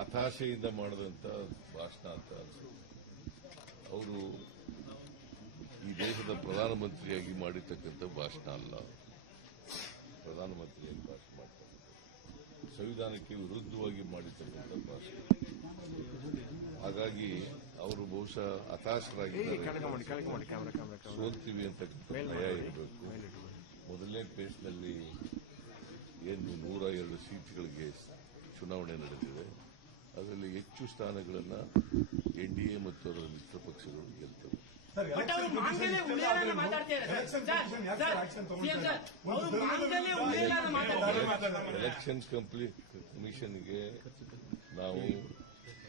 ಹತಾಶೆಯಿಂದ ಮಾಡಿದಂತ ಭಾಷಣ ಅಂತ ಅನ್ಸುತ್ತೆ. ಅವರು ಈ ದೇಶದ ಪ್ರಧಾನಮಂತ್ರಿಯಾಗಿ ಮಾಡಿರ್ತಕ್ಕಂಥ ಭಾಷಣ ಅಲ್ಲ. ಪ್ರಧಾನಮಂತ್ರಿಯಾಗಿ ಭಾಷಣ ಮಾಡ್ತಾರೆ, ಸಂವಿಧಾನಕ್ಕೆ ವಿರುದ್ಧವಾಗಿ ಮಾಡಿರ್ತಕ್ಕಂಥ ಭಾಷಣ. ಹಾಗಾಗಿ ಅವರು ಬಹುಶಃ ಹತಾಶರಾಗಿದ್ದಾರೆ, ಸೋಲ್ತೀವಿ ಅಂತಕ್ಕಂಥ ಭಯ ಇರಬೇಕು. ಮೊದಲನೇ ಫೇಸ್ನಲ್ಲಿ ಏನು 102 ಸೀಟ್ಗಳಿಗೆ ಚುನಾವಣೆ ನಡೆದಿದೆ. ಅದರಲ್ಲಿ ಹೆಚ್ಚು ಸ್ಥಾನಗಳನ್ನು ಎನ್ಡಿಎ ಮತ್ತು ಅದರ ಮಿತ್ರ ಪಕ್ಷಗಳು ಗೆಲ್ತವೆ. ಎಲೆಕ್ಷನ್ ಕಮಿಷನ್ಗೆ ನಾವು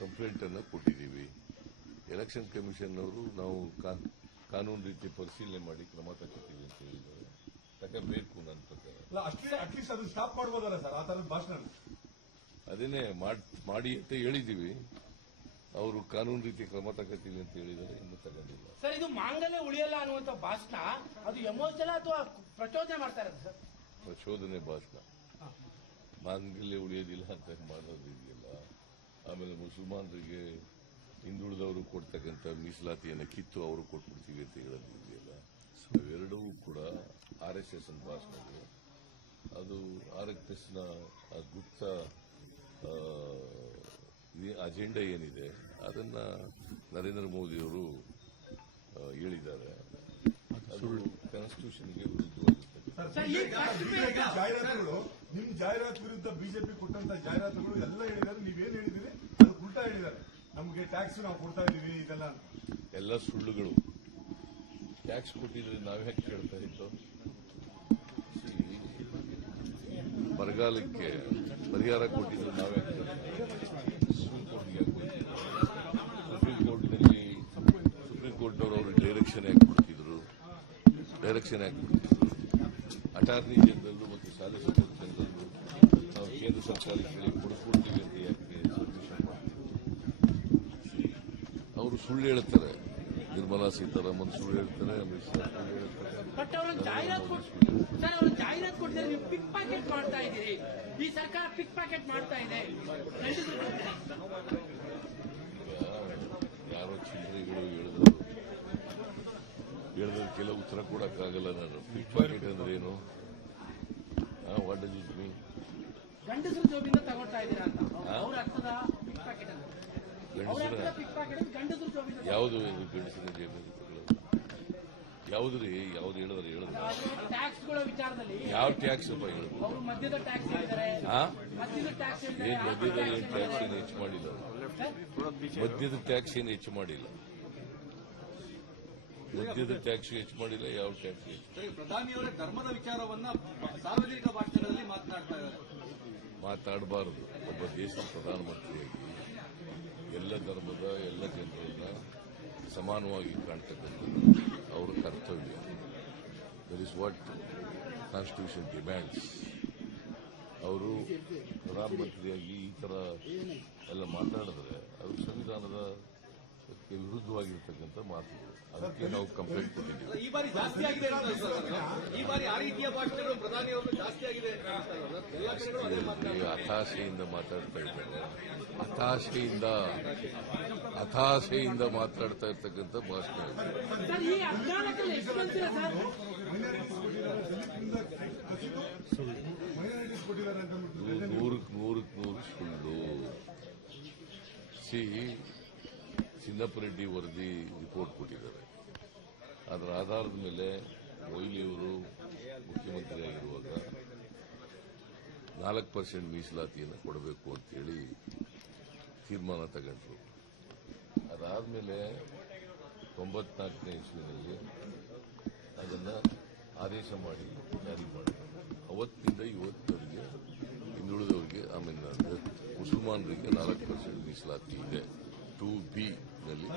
ಕಂಪ್ಲೇಂಟ್ ಅನ್ನು ಕೊಟ್ಟಿದ್ದೀವಿ. ಎಲೆಕ್ಷನ್ ಕಮಿಷನ್ ಅವರು ನಾವು ಕಾನೂನು ರೀತಿ ಪರಿಶೀಲನೆ ಮಾಡಿ ಕ್ರಮ ತಗೋತೀವಿ ಅಂತ ಹೇಳಿದ್ದಾರೆ. ತಗೋಬೇಕು ನನ್ನ ಪ್ರಕಾರ. ಸ್ಟಾಪ್ ಮಾಡಬಹುದಲ್ಲ ಸರ್ ಆ ತರದ ಭಾಷಣ? ಅದನ್ನೇ ಮಾಡಿ ಅಂತ ಹೇಳಿದ್ದೀವಿ. ಅವರು ಕಾನೂನು ರೀತಿ ಕ್ರಮ ತಗೋತೀವಿ ಅಂತ ಹೇಳಿದ್ದಾರೆ, ಇನ್ನೂ ತಗೊಂಡಿಲ್ಲ. ಸರ್, ಇದು ಮಾಂಗಲ್ಯ ಉಳಿಯಲ್ಲ ಅನ್ನುವಂಥ ಭಾಷಣ ಅದು ಎಮೋಷನಲ್ ಅಥವಾ ಪ್ರಚೋದನೆ ಮಾಡ್ತಾ ಇರೋದು ಸರ್? ಪ್ರಚೋದನೆ ಭಾಷಣ. ಮಾಂಗಲ್ಯ ಉಳಿಯೋದಿಲ್ಲ ಅಂತ ಮಾಡೋದಿದೆಯಲ್ಲ. ಆಮೇಲೆ ಮುಸಲ್ಮಾನರಿಗೆ ಹಿಂದುಳಿದವರು ಕೊಡ್ತಕ್ಕಂಥ ಮೀಸಲಾತಿಯನ್ನು ಕಿತ್ತು ಅವರು ಕೊಟ್ಬಿಡ್ತೀವಿ ಅಂತ ಹೇಳೋದಿದೆಯಲ್ಲ. ಅವೆರಡೂ ಕೂಡ RSS ಭಾಷಣಗಳು. ಅದು RSSನ ಗುಪ್ತ ಅಜೆಂಡಾ ಏನಿದೆ ಅದನ್ನ ನರೇಂದ್ರ ಮೋದಿಯವರು ಹೇಳಿದ್ದಾರೆ. ಅದು ಕಾನ್ಸ್ಟಿಟ್ಯೂಷನ್ಗೆ ವಿರುದ್ಧವಾಗಿರ್ತದೆ. ಜಾಹೀರಾತುಗಳು ನಿಮ್ ಜಾಹೀರಾತು ವಿರುದ್ಧ ಬಿಜೆಪಿ ಕೊಟ್ಟಂತ ಜಾಹೀರಾತುಗಳು ಎಲ್ಲ ಹೇಳಿದ್ದಾರೆ. ನೀವೇನ್ ಹೇಳಿದಿರಿ ಅದು ಉಲ್ಟಾ ಹೇಳಿದ್ದಾರೆ. ನಮಗೆ ಟ್ಯಾಕ್ಸ್ ನಾವು ಕೊಡ್ತಾ ಇದೀವಿ ಇದೆಲ್ಲ ಎಲ್ಲ ಸುಳ್ಳುಗಳು. ಟ್ಯಾಕ್ಸ್ ಕೊಟ್ಟಿದ್ರೆ ನಾವ್ಯಾಕೆ ಕೇಳ್ತಾ ಇತ್ತು? ಬರಗಾಲಕ್ಕೆ ಪರಿಹಾರ ಕೊಟ್ಟಿದ್ರೆ ನಾವ್ಯಾಕೆ ಸುಪ್ರೀಂ ಕೋರ್ಟ್ನವರು ಅವರು ಡೈರೆಕ್ಷನ್ ಯಾಕೆ ಕೊಡ್ತಿದ್ರು? ಅಟಾರ್ನಿ ಜನರಲ್ ಮತ್ತು ಸಾಲಿಸಿಟರ್ ಜನರಲ್ ನಾವು ಕೇಂದ್ರ ಸರ್ಕಾರಕ್ಕೆ ಕೊಡ್ಕೊಡ್ತೀವಿ ಅಂತ ಯಾಕೆ ಸಬ್ಮಿಷನ್ ಮಾಡ್ತೀವಿ? ಅವರು ಸುಳ್ಳು ಹೇಳ್ತಾರೆ. ನಿರ್ಮಲಾ ಸೀತಾರಾಮನ್ ಸುಳ್ಳು ಹೇಳ್ತಾರೆ, ಅಮಿತ್ ಶಾ ಸುಳ್ಳು ಹೇಳ್ತಾರೆ. ಬಟ್ ಅವರು ಜಾಹೀರಾತು ಕೊಟ್ಟಿದ್ದಾರೆ, ನೀವು ಪಿಕ್ ಪಾಕೆಟ್ ಮಾಡ್ತಾ ಇದ್ದೀರಿ. ಈ ಸರ್ಕಾರ ಪಿಕ್ ಪಾಕೆಟ್ ಮಾಡ್ತಾ ಇದೆ. ಯಾರೋ ಚಿಲ್ಲರೆಗಳು ಹೇಳಿದ್ರೆ ಉತ್ತರ ಕೊಡಕ್ಕಾಗಲ್ಲ ನಾನು. ಪಿಕ್ ಪಾಕೆಟ್ ಅಂದ್ರೆ ಏನು? What does it mean? ಗಂಡಸರ ಜೋಬಿಂದ ತಗೊಳ್ತಾ ಇದ್ದೀರಾ ಅಂತ ಅವ್ರ ಅರ್ಥದ ಪಿಕ್ ಪಾಕೆಟ್ ಅಂತ. ಯಾವುದು ಗಂಡಸಿನ ಜೇಬಿನಲ್ಲಿ ಯಾವುದ್ರಿ? ಯಾವ್ದು ಹೇಳಿದ್ರೆ ಟ್ಯಾಕ್ಸ್ಗಳ ವಿಚಾರದಲ್ಲಿ ಯಾವ ಟ್ಯಾಕ್ಸ್ ಅಪ್ಪ ಹೇಳಿದ್ರು? ಮದ್ಯದ ಟ್ಯಾಕ್ಸ್ ಹೇಳಿದ್ದಾರೆ. ಏನ್ ಮದ್ಯದಲ್ಲಿ ಟ್ಯಾಕ್ಸ್ ಏನು ಹೆಚ್ಚು ಮಾಡಿಲ್ಲ. ಮದ್ಯದ ಟ್ಯಾಕ್ಸ್ ಏನು ಹೆಚ್ಚು ಮಾಡಿಲ್ಲ. ಮದ್ಯದ ಟ್ಯಾಕ್ಸ್ ಹೆಚ್ಚು ಮಾಡಿಲ್ಲ. ಯಾವ ಟ್ಯಾಕ್ಸ್ ಹೆಚ್ಚು? ಪ್ರಧಾನಿಯವರೇ ಧರ್ಮದ ವಿಚಾರವನ್ನ ಸಾರ್ವಜನಿಕ ಭಾಷಣದಲ್ಲಿ ಮಾತನಾಡ್ತಾ ಇದ್ದಾರೆ. ಮಾತಾಡಬಾರದು. ಒಬ್ಬ ದೇಶದ ಪ್ರಧಾನಮಂತ್ರಿಯಾಗಿ ಎಲ್ಲ ಧರ್ಮದ ಎಲ್ಲ ಜನರನ್ನ ಸಮಾನವಾಗಿ ಕಾಣ್ತಕ್ಕಂಥದ್ದು ಅವರ ಕರ್ತವ್ಯ. That is what constitution demands. ಅವರು ಪ್ರಧಾನಮಂತ್ರಿಯಾಗಿ ಈ ತರ ಎಲ್ಲ ಮಾತಾಡಿದ್ರೆ ಅದು ಸಂವಿಧಾನದ ವಿರುದ್ಧವಾಗಿರ್ತಕ್ಕಂಥ ಮಾತುಗಳು. ಅದಕ್ಕೆ ನಾವು ಕಂಪ್ಲೇಂಟ್ ಕೊಟ್ಟಿದ್ದೀವಿ. ಈ ಬಾರಿ ಜಾಸ್ತಿ ಆಗಿದೆ. ಈ ಬಾರಿ ಆ ರೀತಿಯ ಭಾಷಣಗಳು ಪ್ರಧಾನಿಯವರು ಜಾಸ್ತಿ ಆಗಿದೆ. ಹತಾಶೆಯಿಂದ ಮಾತಾಡ್ತಾ ಇದ್ದಾರೆ. ಹತಾಶೆಯಿಂದ ಮಾತಾಡ್ತಾ ಇರ್ತಕ್ಕಂಥ ಭಾಷಣ. ನೂರಕ್ಕೆ ಸುಳ್ಳು. ಚಿನ್ನಪ್ಪರೆಡ್ಡಿ ವರದಿ ರಿಪೋರ್ಟ್ ಕೊಟ್ಟಿದ್ದಾರೆ. ಅದರ ಆಧಾರದ ಮೇಲೆ ಮೊಯ್ಲಿಯವರು ಮುಖ್ಯಮಂತ್ರಿಯಾಗಿರುವಾಗ 4% ಮೀಸಲಾತಿಯನ್ನು ಕೊಡಬೇಕು ಅಂತೇಳಿ ತೀರ್ಮಾನ ತಗೊಂಡ್ರು. ಅದಾದ್ಮೇಲೆ 94ನೇ ಇಸ್ವಿನಲ್ಲಿ ಅದನ್ನು ಆದೇಶ ಮಾಡಿ ಜಾರಿ ಮಾಡಿದ್ರು. ಅವತ್ತಿನಿಂದ ಇವತ್ತವರೆಗೆ ಹಿಂದುಳಿದವರಿಗೆ ಆಮೇಲೆ ಮುಸಲ್ಮಾನರಿಗೆ 4% ಮೀಸಲಾತಿ ಇದೆ. 2B ನಲ್ಲಿ